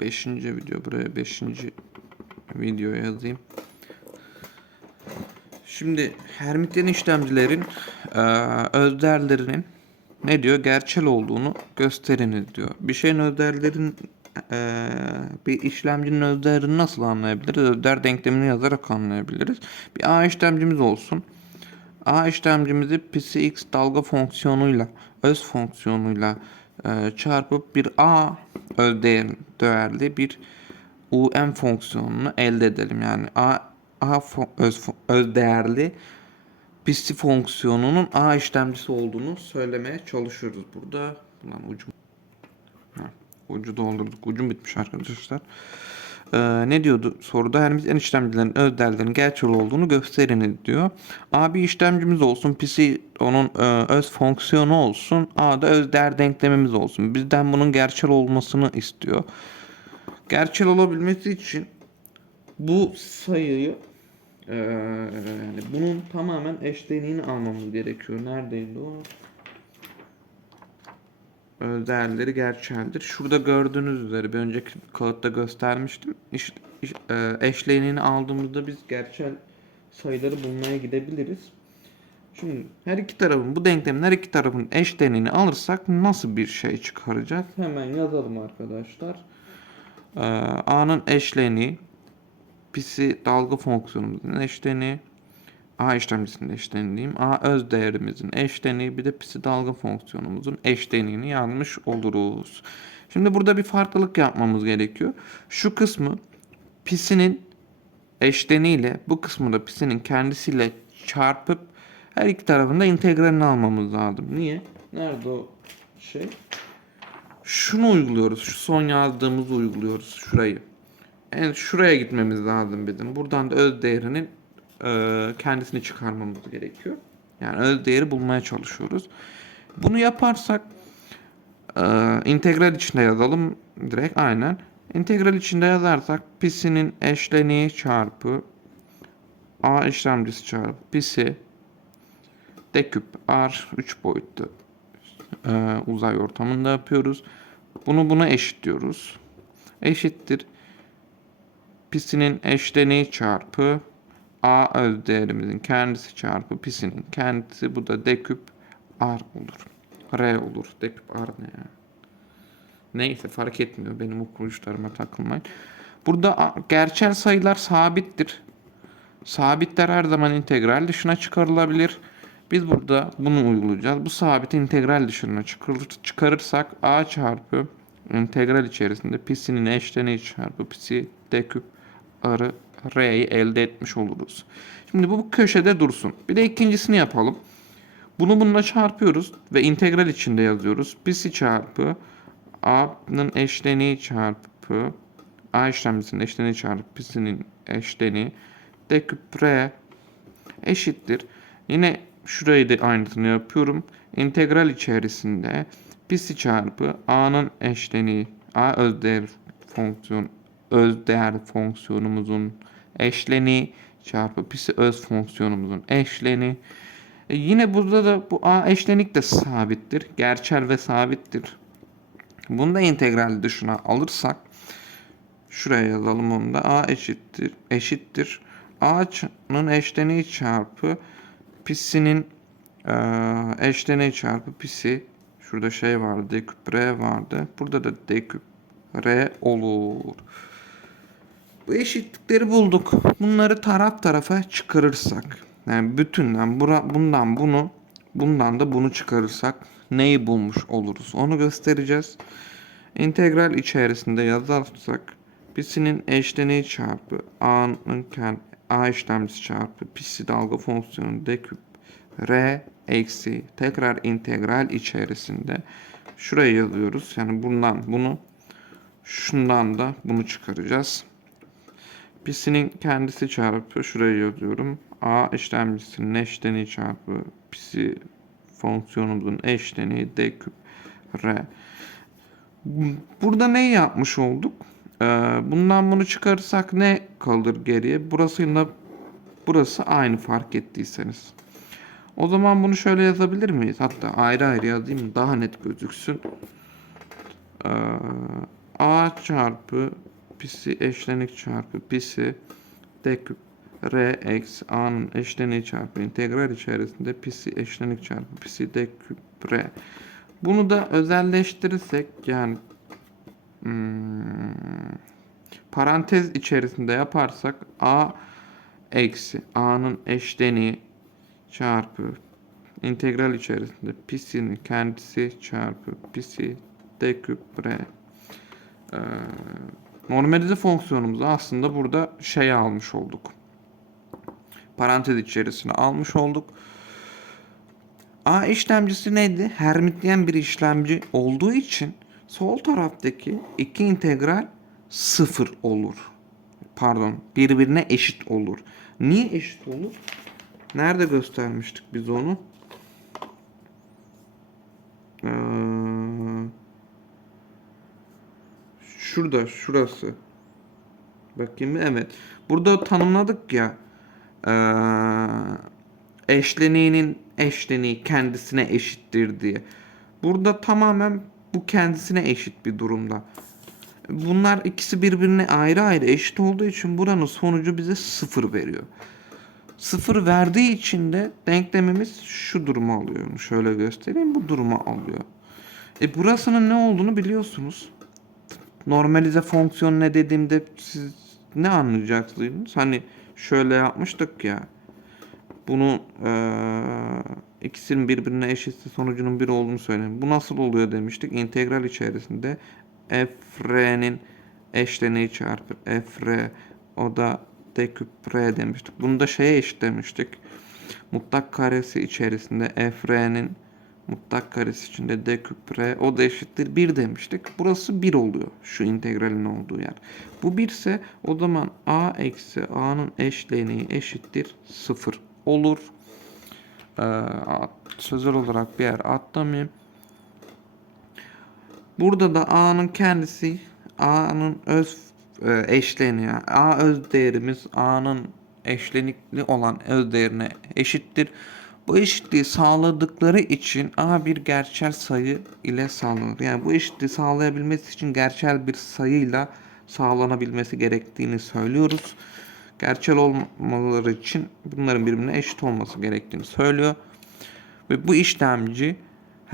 5. video buraya 5. video yazayım. Şimdi Hermitian işlemcilerin eee öz ne diyor? Gerçel olduğunu gösteriniz diyor. Bir şeyin öz eee, bir işlemcinin öz değerini nasıl anlayabiliriz? Öz denklemini yazarak anlayabiliriz. Bir A işlemcimiz olsun. A işlemcimizi PCX dalga fonksiyonuyla, öz fonksiyonuyla eee, çarpıp bir A değer, değerli bir UM fonksiyonunu elde edelim. Yani A, A öz, öz değerli PC fonksiyonunun A işlemcisi olduğunu söylemeye çalışıyoruz burada. Lan ucum. Ha, ucu doldurduk. Ucum bitmiş arkadaşlar. Ee, ne diyordu soruda? Hermitian işlemcilerin öz değerlerinin gerçek olduğunu gösteriniz diyor. A bir işlemcimiz olsun. PC onun e, öz fonksiyonu olsun. A da öz değer denklemimiz olsun. Bizden bunun gerçek olmasını istiyor. Gerçel olabilmesi için bu sayıyı eee, yani bunun tamamen eşleniğini almamız gerekiyor. Neredeydi o? Değerleri gerçeldir. Şurada gördüğünüz üzere bir önceki kağıtta göstermiştim. İş, iş, eee, eşleniğini aldığımızda biz gerçel sayıları bulmaya gidebiliriz. Şimdi her iki tarafın bu denklemin her iki tarafın eşleniğini alırsak nasıl bir şey çıkaracağız? Hemen yazalım arkadaşlar. Ee, A'nın eşleni, pisi dalga fonksiyonumuzun eşleni, A işlemcisinin eşleni diyeyim. A öz değerimizin eşleni, bir de pisi dalga fonksiyonumuzun eşleniğini yazmış oluruz. Şimdi burada bir farklılık yapmamız gerekiyor. Şu kısmı pisinin eşleniyle bu kısmı da pisinin kendisiyle çarpıp her iki tarafında integralini almamız lazım. Niye? Nerede o şey? Şunu uyguluyoruz. Şu son yazdığımızı uyguluyoruz. Şurayı. Yani şuraya gitmemiz lazım bizim. Buradan da öz değerinin kendisini çıkarmamız gerekiyor. Yani öz değeri bulmaya çalışıyoruz. Bunu yaparsak e, integral içinde yazalım. Direkt aynen. İntegral içinde yazarsak pisinin eşleniği çarpı A işlemcisi çarpı pisi d küp r 3 boyutlu e, uzay ortamında yapıyoruz. Bunu buna eşitliyoruz. Eşittir. Pisinin eşleniği çarpı A öz değerimizin kendisi çarpı pisinin kendisi. Bu da d r olur. R olur. D r ne ya? Neyse fark etmiyor. Benim okuyuşlarıma takılmayın. Burada gerçel sayılar sabittir. Sabitler her zaman integral dışına çıkarılabilir. Biz burada bunu uygulayacağız. Bu sabiti integral dışına çıkarır, çıkarırsak a çarpı integral içerisinde pisinin eşleniği çarpı pisi d küp arı r'yi elde etmiş oluruz. Şimdi bu köşede dursun. Bir de ikincisini yapalım. Bunu bununla çarpıyoruz ve integral içinde yazıyoruz. Pisi çarpı a'nın eşleniği çarpı a işlemcisinin eşleniği çarpı pisinin eşleniği d r eşittir. Yine şurayı da aynısını yapıyorum. İntegral içerisinde pisi çarpı a'nın eşleniği a öz değer fonksiyon öz değer fonksiyonumuzun eşleni çarpı pisi öz fonksiyonumuzun eşleni. E yine burada da bu a eşlenik de sabittir. Gerçel ve sabittir. Bunu da integral dışına alırsak şuraya yazalım onu da a eşittir eşittir a'nın eşleniği çarpı pisinin eee eşleniği çarpı pisi şurada şey vardı d küp r vardı burada da d küp r olur. Bu eşitlikleri bulduk. Bunları taraf tarafa çıkarırsak yani bütünden bura, bundan bunu bundan da bunu çıkarırsak neyi bulmuş oluruz onu göstereceğiz. İntegral içerisinde yazarsak pisinin eşleniği çarpı a'nın a işlemcisi çarpı pisi dalga fonksiyonu d küp r eksi tekrar integral içerisinde şuraya yazıyoruz. Yani bundan bunu şundan da bunu çıkaracağız. Pisinin kendisi çarpı şuraya yazıyorum. A işlemcisinin eşleniği çarpı pisi fonksiyonumuzun eşleniği d küp r. Burada ne yapmış olduk? Ee, bundan bunu çıkarırsak ne kalır geriye? Burasıyla burası aynı fark ettiyseniz. O zaman bunu şöyle yazabilir miyiz? Hatta ayrı ayrı yazayım daha net gözüksün. Ee, A çarpı pisi eşlenik çarpı pisi d küp r eksi a'nın eşleniği çarpı integral içerisinde pisi eşlenik çarpı pisi d küp r. Bunu da özelleştirirsek yani hmm, parantez içerisinde yaparsak a eksi a'nın eşleniği çarpı integral içerisinde pisinin kendisi çarpı pisi d küp r Ee, normalize fonksiyonumuzu aslında burada şey almış olduk. Parantez içerisine almış olduk. A işlemcisi neydi? Hermityen bir işlemci olduğu için sol taraftaki iki integral sıfır olur. Pardon, birbirine eşit olur. Niye eşit olur? Nerede göstermiştik biz onu? Ee, şurada, şurası. Bakayım evet. Burada tanımladık ya. Ee, eşleniğinin eşleniği kendisine eşittir diye. Burada tamamen bu kendisine eşit bir durumda. Bunlar ikisi birbirine ayrı ayrı eşit olduğu için buranın sonucu bize sıfır veriyor. Sıfır verdiği için de denklemimiz şu durumu alıyor. Şöyle göstereyim bu durumu alıyor. E burasının ne olduğunu biliyorsunuz. Normalize fonksiyon ne dediğimde siz ne anlayacaksınız? Hani şöyle yapmıştık ya. Bunun eee ikisinin birbirine eşitse sonucunun bir olduğunu söyleyin. Bu nasıl oluyor demiştik. İntegral içerisinde f r'nin eşleniği çarpı f r o da d küp r demiştik. Bunu da şeye eşitlemiştik. Mutlak karesi içerisinde f r'nin mutlak karesi içinde d küp o da eşittir 1 demiştik. Burası 1 oluyor şu integralin olduğu yer. Bu 1 ise o zaman a eksi a'nın eşleniği eşittir 0 olur. Ee, sözel olarak bir yer atlamayayım. Burada da a'nın kendisi a'nın öz e, eşleniği a öz değerimiz a'nın eşlenikli olan öz değerine eşittir. Bu eşitliği sağladıkları için a bir gerçel sayı ile sağlanır. Yani bu eşitliği sağlayabilmesi için gerçel bir sayıyla sağlanabilmesi gerektiğini söylüyoruz. Gerçel olmaları için bunların birbirine eşit olması gerektiğini söylüyor. Ve bu işlemci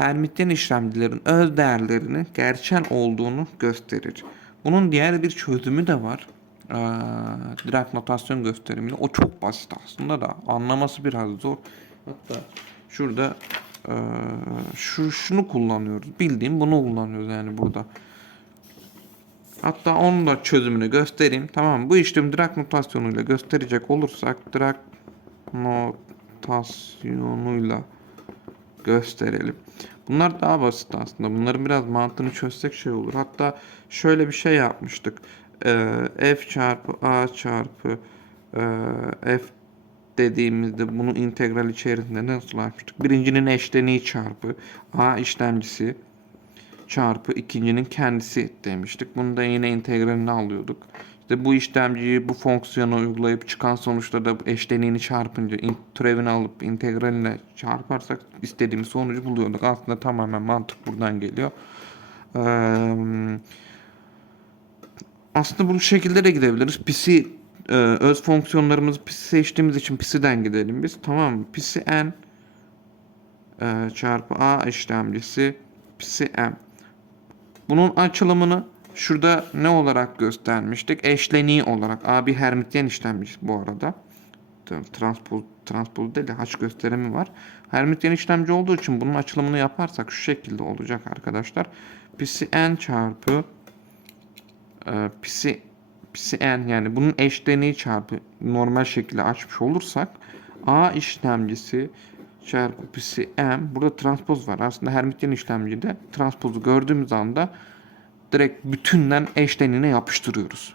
Hermityen işlemcilerin öz değerlerinin gerçel olduğunu gösterir. Bunun diğer bir çözümü de var. Ee, Dirac notasyon gösterimini. O çok basit aslında da anlaması biraz zor. Hatta şurada e, şu şunu kullanıyoruz. Bildiğim bunu kullanıyoruz yani burada. Hatta onun da çözümünü göstereyim. Tamam Bu işlemi Dirac notasyonuyla gösterecek olursak Dirac notasyonuyla gösterelim. Bunlar daha basit aslında. Bunların biraz mantığını çözsek şey olur. Hatta şöyle bir şey yapmıştık. F çarpı a çarpı f dediğimizde bunu integral içerisinde nasıl yapmıştık? Birincinin eşleniği çarpı a işlemcisi çarpı ikincinin kendisi demiştik. Bunu da yine integralini alıyorduk. İşte bu işlemciyi bu fonksiyonu uygulayıp çıkan sonuçta da eşleniğini çarpınca türevini alıp integraline çarparsak istediğimiz sonucu buluyorduk. Aslında tamamen mantık buradan geliyor. Ee, aslında bu şekilde de gidebiliriz. Pisi e, öz fonksiyonlarımızı pisi seçtiğimiz için pisiden gidelim biz. Tamam mı? Pisi n e, çarpı a işlemcisi pisi m. Bunun açılımını şurada ne olarak göstermiştik? Eşleniği olarak. A bir Hermityen işlemci bu arada. Transpoz, transpoz değil de haç gösterimi var. Hermityen işlemci olduğu için bunun açılımını yaparsak şu şekilde olacak arkadaşlar. Psi n çarpı e, psi, psi n yani bunun eşleniği çarpı normal şekilde açmış olursak A işlemcisi çarpı psi m burada transpoz var. Aslında Hermityen işlemcide transpozu gördüğümüz anda direkt bütünden eşlenine yapıştırıyoruz.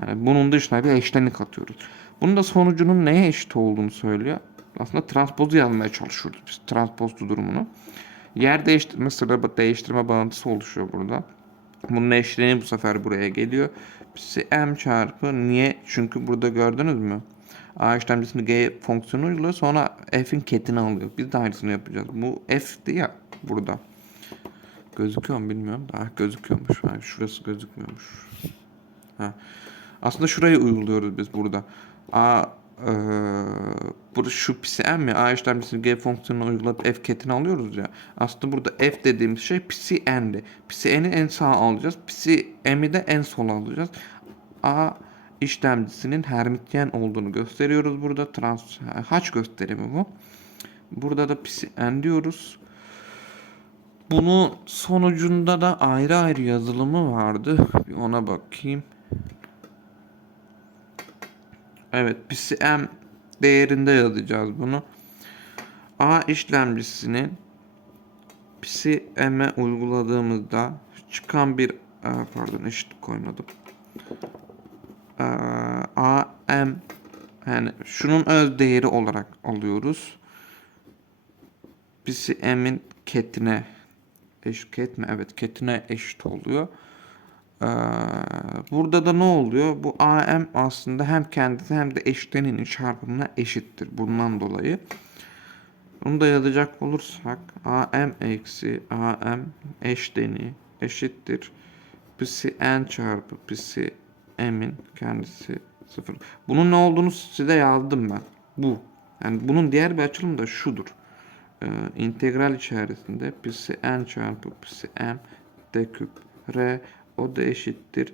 Yani bunun dışına bir eşlenik atıyoruz. Bunun da sonucunun neye eşit olduğunu söylüyor. Aslında transpozu yazmaya çalışıyoruz biz transpozlu durumunu. Yer değiştirme, sıra değiştirme bağıntısı oluşuyor burada. Bunun eşleniği bu sefer buraya geliyor. Psi m çarpı niye? Çünkü burada gördünüz mü? A işlemcisini G fonksiyonu uyguluyor. Sonra f'in ketini alıyor. Biz de aynısını yapacağız. Bu f'ti ya burada. Gözüküyor mu bilmiyorum. Daha gözüküyormuş. Ha, şurası gözükmüyormuş. Ha. Aslında şurayı uyguluyoruz biz burada. A eee burada şu PCM mi? A işlemcisini G fonksiyonuna uygulayıp F ketini alıyoruz ya. Aslında burada F dediğimiz şey PCN'di. PCN'i en sağa alacağız. PCM'i de en sola alacağız. A işlemcisinin hermityen olduğunu gösteriyoruz burada. Trans haç gösterimi bu. Burada da PCN diyoruz. Bunun sonucunda da ayrı ayrı yazılımı vardı. Bir ona bakayım. Evet, PCM değerinde yazacağız bunu. A işlemcisinin PCM'e uyguladığımızda çıkan bir e, pardon eşit koymadım. E, AM yani şunun öz değeri olarak alıyoruz. PCM'in ketine eş ket mi? Evet ketine eşit oluyor. Ee, burada da ne oluyor? Bu AM aslında hem kendisi hem de eşleninin çarpımına eşittir. Bundan dolayı. Bunu da yazacak olursak AM eksi AM eşleni eşittir. Psi n çarpı psi m'in kendisi sıfır. Bunun ne olduğunu size yazdım ben. Bu. Yani bunun diğer bir açılımı da şudur. Ee, integral içerisinde psi n çarpı psi m d küp r o da eşittir.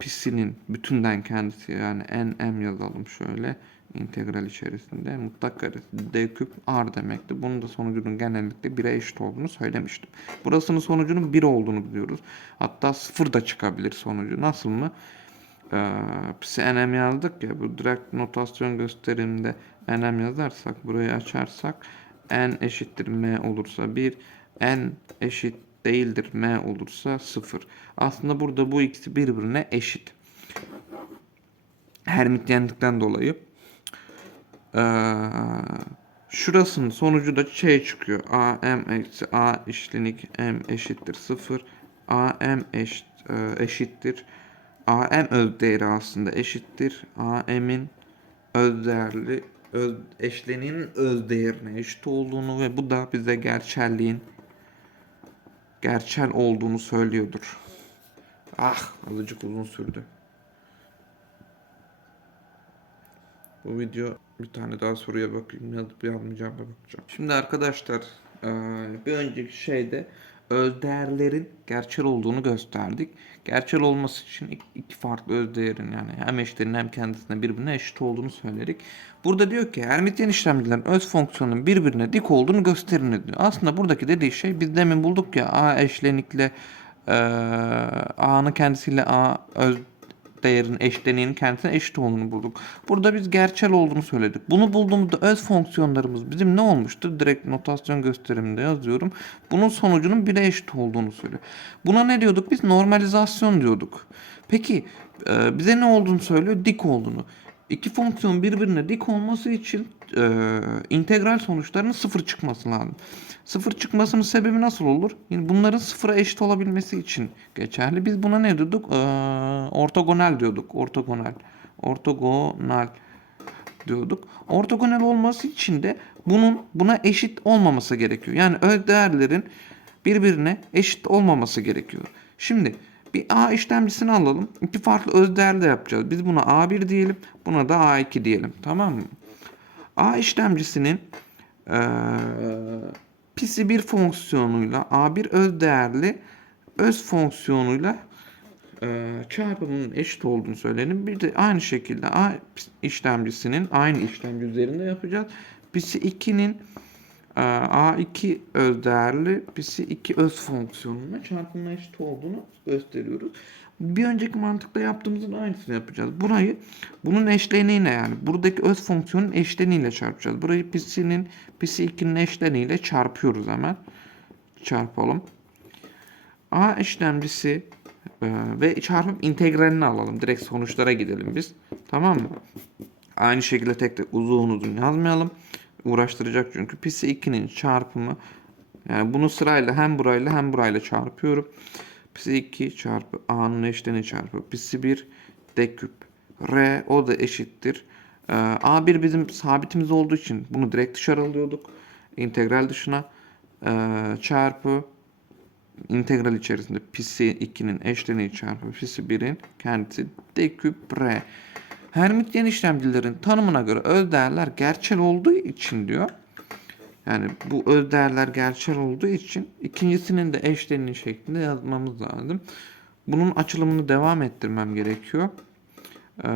Psi'nin bütünden kendisi yani n m yazalım şöyle integral içerisinde mutlak karesi d küp r demekti. Bunun da sonucunun genellikle 1'e eşit olduğunu söylemiştim. Burasının sonucunun 1 olduğunu biliyoruz. Hatta 0 da çıkabilir sonucu. Nasıl mı? Ee, psi nm yazdık ya bu direkt notasyon gösteriminde nm yazarsak burayı açarsak n eşittir m olursa 1 n eşit değildir m olursa 0. Aslında burada bu ikisi birbirine eşit. Hermityenlikten dolayı. Ee, şurasının sonucu da şey çıkıyor. a m eksi a işlenik m eşittir 0. a m eşit, e, eşittir. a m öz değeri aslında eşittir. a m'in öz değerli öz, eşlenin öz değerine eşit olduğunu ve bu da bize gerçelliğin gerçel olduğunu söylüyordur. Ah azıcık uzun sürdü. Bu video bir tane daha soruya bakayım. Yazıp yazmayacağıma bakacağım. Şimdi arkadaşlar bir önceki şeyde öz değerlerin gerçel olduğunu gösterdik. Gerçel olması için ik- iki farklı öz değerin yani hem eşlerin hem kendisine birbirine eşit olduğunu söyledik. Burada diyor ki Hermityen işlemcilerin öz fonksiyonunun birbirine dik olduğunu gösterin diyor. Aslında buradaki dediği şey biz demin bulduk ya A eşlenikle eee A'nın kendisiyle A öz değerin eşleniğinin kendisine eşit olduğunu bulduk. Burada biz gerçel olduğunu söyledik. Bunu bulduğumuzda öz fonksiyonlarımız bizim ne olmuştur? Direkt notasyon gösteriminde yazıyorum. Bunun sonucunun 1'e eşit olduğunu söylüyor. Buna ne diyorduk? Biz normalizasyon diyorduk. Peki e, bize ne olduğunu söylüyor? Dik olduğunu. İki fonksiyon birbirine dik olması için e, integral sonuçlarının sıfır çıkması lazım. Sıfır çıkmasının sebebi nasıl olur? Yani bunların sıfıra eşit olabilmesi için geçerli. Biz buna ne diyorduk? E, ortogonal diyorduk. Ortogonal. Ortogonal diyorduk. Ortogonal olması için de bunun buna eşit olmaması gerekiyor. Yani öz değerlerin birbirine eşit olmaması gerekiyor. Şimdi bir A işlemcisini alalım. İki farklı öz değerle yapacağız. Biz buna A1 diyelim. Buna da A2 diyelim. Tamam mı? A işlemcisinin eee pisi bir fonksiyonuyla A1 öz değerli öz fonksiyonuyla eee çarpımının eşit olduğunu söyleyelim. Bir de aynı şekilde A işlemcisinin aynı işlemci üzerinde yapacağız. Pisi 2'nin ee, A2 öz değerli pisi 2 öz fonksiyonuna çarpımına eşit olduğunu gösteriyoruz. Bir önceki mantıkla yaptığımızın aynısını yapacağız. Burayı bunun eşleniğine yani buradaki öz fonksiyonun eşleniğiyle çarpacağız. Burayı pisinin pisi 2'nin eşleniğiyle çarpıyoruz hemen. Çarpalım. A işlemcisi e, ve çarpım integralini alalım. Direkt sonuçlara gidelim biz. Tamam mı? Aynı şekilde tek tek uzun uzun yazmayalım uğraştıracak çünkü. Pisi 2'nin çarpımı yani bunu sırayla hem burayla hem burayla çarpıyorum. Pisi 2 çarpı a'nın eşleni çarpı pisi 1 d küp r o da eşittir. Ee, a1 bizim sabitimiz olduğu için bunu direkt dışarı alıyorduk. İntegral dışına ee, çarpı integral içerisinde pisi 2'nin eşleniği çarpı pisi 1'in kendisi d küp r. Hermityen işlemcilerin tanımına göre öz değerler gerçel olduğu için diyor. Yani bu öz değerler gerçel olduğu için ikincisinin de eşleniği şeklinde yazmamız lazım. Bunun açılımını devam ettirmem gerekiyor. Ee,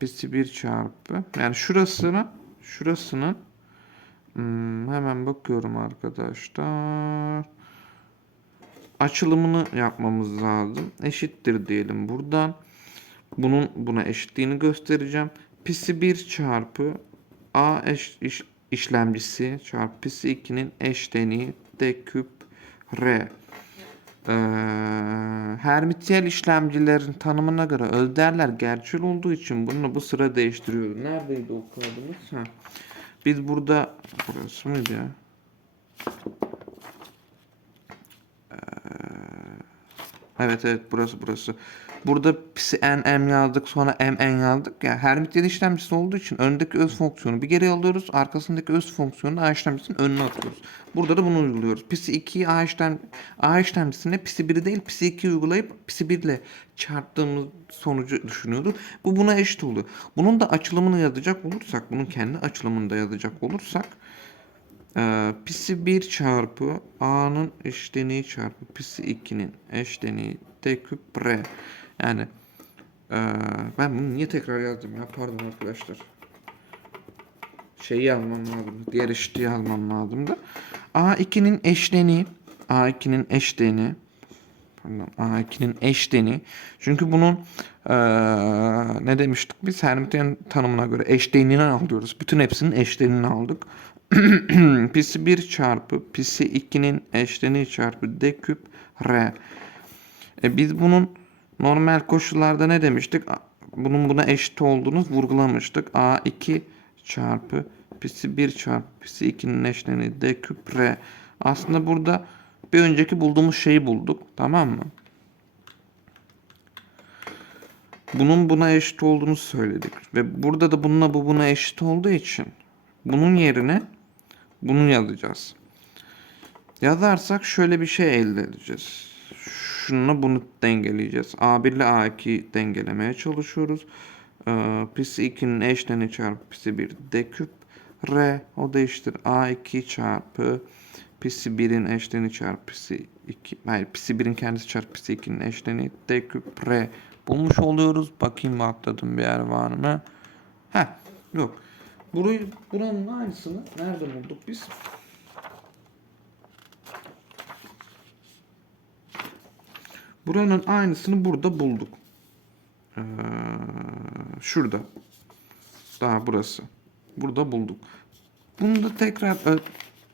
pisi 1 çarpı yani şurasını şurasının hmm, hemen bakıyorum arkadaşlar açılımını yapmamız lazım. Eşittir diyelim buradan. Bunun buna eşitliğini göstereceğim. Pisi 1 çarpı A eş, iş, işlemcisi çarpı pisi 2'nin eşleniği d küp r. Ee, hermitiyel işlemcilerin tanımına göre özderler gerçel olduğu için bunu bu sıra değiştiriyoruz. Neredeydi o kağıdımız? Ha. Biz burada burası mıydı ya? Evet evet burası burası. Burada psi n m yazdık sonra m n yazdık ya. Hermityen işlemcisi olduğu için öndeki öz fonksiyonu bir geri alıyoruz. Arkasındaki öz fonksiyonu a işlemcisinin önüne atıyoruz. Burada da bunu uyguluyoruz. Psi 2'yi a işlem a işlemcisine psi 1'i değil psi 2'yi uygulayıp psi 1 ile çarptığımız sonucu düşünüyoruz. Bu buna eşit oluyor. Bunun da açılımını yazacak olursak, bunun kendi açılımını da yazacak olursak ee, pisi 1 çarpı a'nın eşleniği çarpı pisi 2'nin eşleniği d küp r. Yani ee, ben bunu niye tekrar yazdım ya pardon arkadaşlar. Şeyi almam lazım. Diğer eşitliği almam lazımdı. a2'nin eşleniği a2'nin eşleniği pardon a2'nin eşleniği. Çünkü bunun ee, ne demiştik biz Hermityen tanımına göre eşleniğini alıyoruz. Bütün hepsinin eşleniğini aldık. pisi 1 çarpı pisi 2'nin eşleniği çarpı d küp r. E biz bunun normal koşullarda ne demiştik? Bunun buna eşit olduğunu vurgulamıştık. a2 çarpı pisi 1 çarpı pisi 2'nin eşleniği d küp r. Aslında burada bir önceki bulduğumuz şeyi bulduk. Tamam mı? Bunun buna eşit olduğunu söyledik. Ve burada da bununla bu buna eşit olduğu için bunun yerine bunu yazacağız. Yazarsak şöyle bir şey elde edeceğiz. Şununla bunu dengeleyeceğiz. A1 ile A2 dengelemeye çalışıyoruz. Ee, pisi 2'nin eşleni çarpı pisi 1 d küp r o da eşittir A2 çarpı pisi 1'in eşleni çarpı pisi 2 hayır pisi 1'in kendisi çarpı pisi 2'nin eşleni d küp r bulmuş oluyoruz. Bakayım atladım bir yer var mı? Heh yok. Burayı, buranın aynısını nerede bulduk biz? Buranın aynısını burada bulduk. Ee, şurada. Daha burası. Burada bulduk. Bunu da tekrar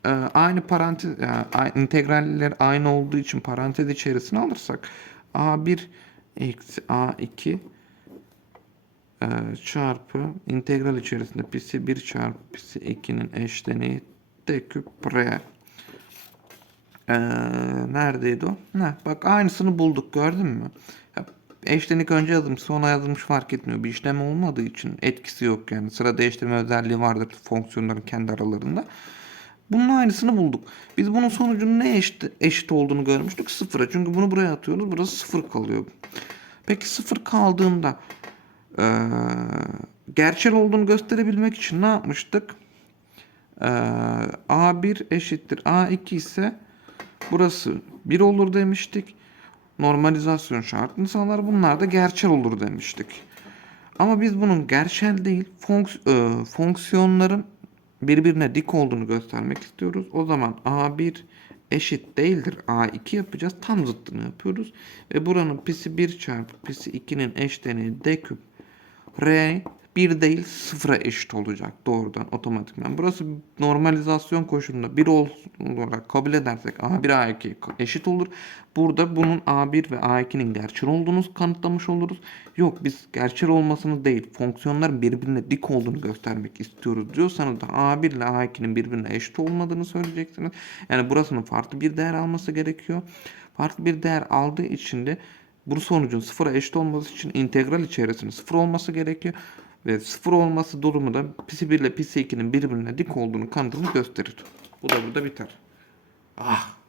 e, aynı parantez yani integraller aynı olduğu için parantez içerisine alırsak a1 eksi a2 e, çarpı integral içerisinde pisi 1 çarpı pisi 2'nin eşleniği d küp r. E, neredeydi o? Ne? Bak aynısını bulduk gördün mü? Ya, eşlenik önce yazılmış sonra yazılmış fark etmiyor. Bir işlem olmadığı için etkisi yok yani. Sıra değiştirme özelliği vardır fonksiyonların kendi aralarında. Bunun aynısını bulduk. Biz bunun sonucunun ne eşit, eşit olduğunu görmüştük? Sıfıra. Çünkü bunu buraya atıyoruz. Burası sıfır kalıyor. Peki sıfır kaldığında ee, gerçel olduğunu gösterebilmek için ne yapmıştık? Ee, A1 eşittir A2 ise burası 1 olur demiştik. Normalizasyon şartını sağlar. Bunlar da gerçel olur demiştik. Ama biz bunun gerçel değil fonks e, fonksiyonların birbirine dik olduğunu göstermek istiyoruz. O zaman A1 eşit değildir. A2 yapacağız. Tam zıttını yapıyoruz. Ve buranın pisi 1 çarpı pisi 2'nin eşleniği d küp R 1 değil 0'a eşit olacak doğrudan otomatikman. Burası normalizasyon koşulunda 1 olarak kabul edersek A1 A2 eşit olur. Burada bunun A1 ve A2'nin gerçel olduğunu kanıtlamış oluruz. Yok biz gerçel olmasını değil fonksiyonların birbirine dik olduğunu göstermek istiyoruz diyorsanız da A1 ile A2'nin birbirine eşit olmadığını söyleyeceksiniz. Yani burasının farklı bir değer alması gerekiyor. Farklı bir değer aldığı için de bu sonucun sıfıra eşit olması için integral içerisinde sıfır olması gerekiyor. Ve sıfır olması durumu da pisi 1 ile pisi 2'nin birbirine dik olduğunu kanıtını gösterir. Bu da burada biter. Ah